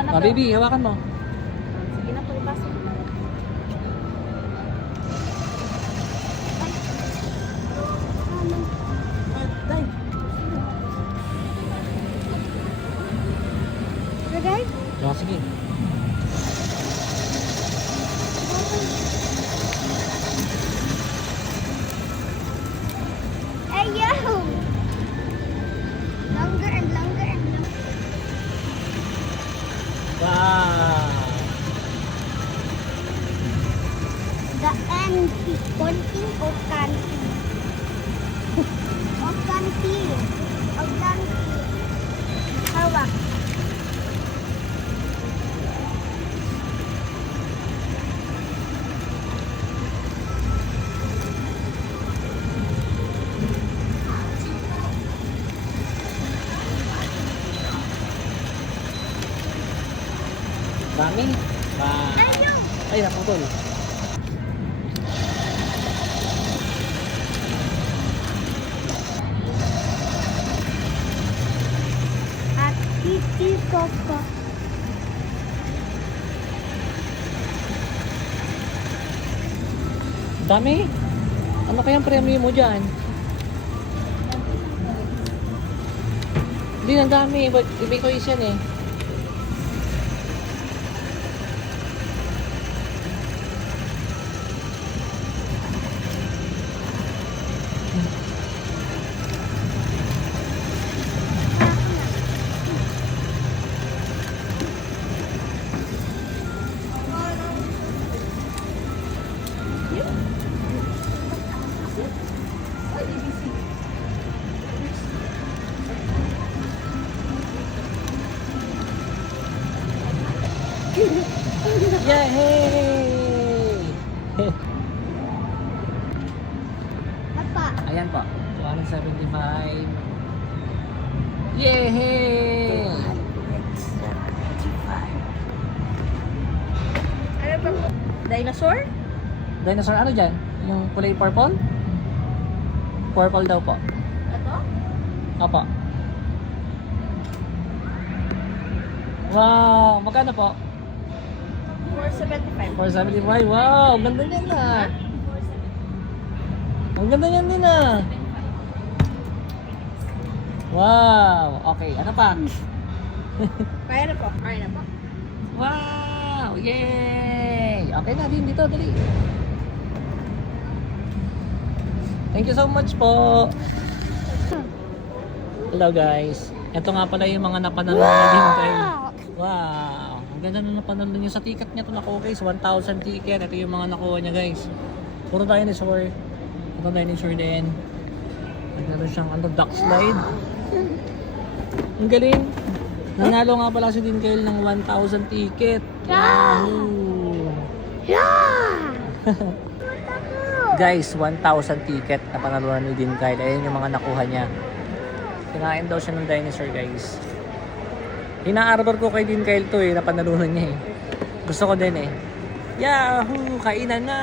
ka na to. Baby, hawakan mo. Sige na po, ipasok. Tay. Ready? Yeah, sige. Ayaw! Longer and longer and longer. Wow. The anti. Konting o kanti? O kanti. O kanti. Hawak. Dami. Wow. Ayaw! Ay, naputol. At titi koko. Dami. Ano kayang premyo mo dyan? Hindi, ang dami. Ibig ko is yan eh. Yay! Apa? Ayan po. 275. Yay! Ano ba? Dinosaur? Dinosaur ano dyan? Yung kulay purple? Purple daw po. Ito? Apa. Wow! Magkano po? 475. 475. Wow! Ang ganda niyan na. Ang ganda niyan din ah. Wow! Okay, ano pa? Kaya na po. Kaya na po. Wow! Yay! Okay na din dito, dali. Thank you so much po. Hello guys. Ito nga pala yung mga napanalo na din kayo. Wow! Ang ganda na napanalo niyo sa ticket niya to nakuha guys. 1,000 ticket. Ito yung mga nakuha niya guys. Puro dinosaur. Ito dinosaur din. Nagano siyang duck slide. Ang galing. Nanalo nga pala si Din Kyle ng 1,000 ticket. Yahoo! Guys, 1,000 ticket na panalunan ni Din Kyle. Ayan yung mga nakuha niya. Kinain daw siya ng dinosaur guys. Ina-arbor ko kay Din Kyle to eh, napanalunan niya eh. Gusto ko din eh. Yahoo! Kainan na!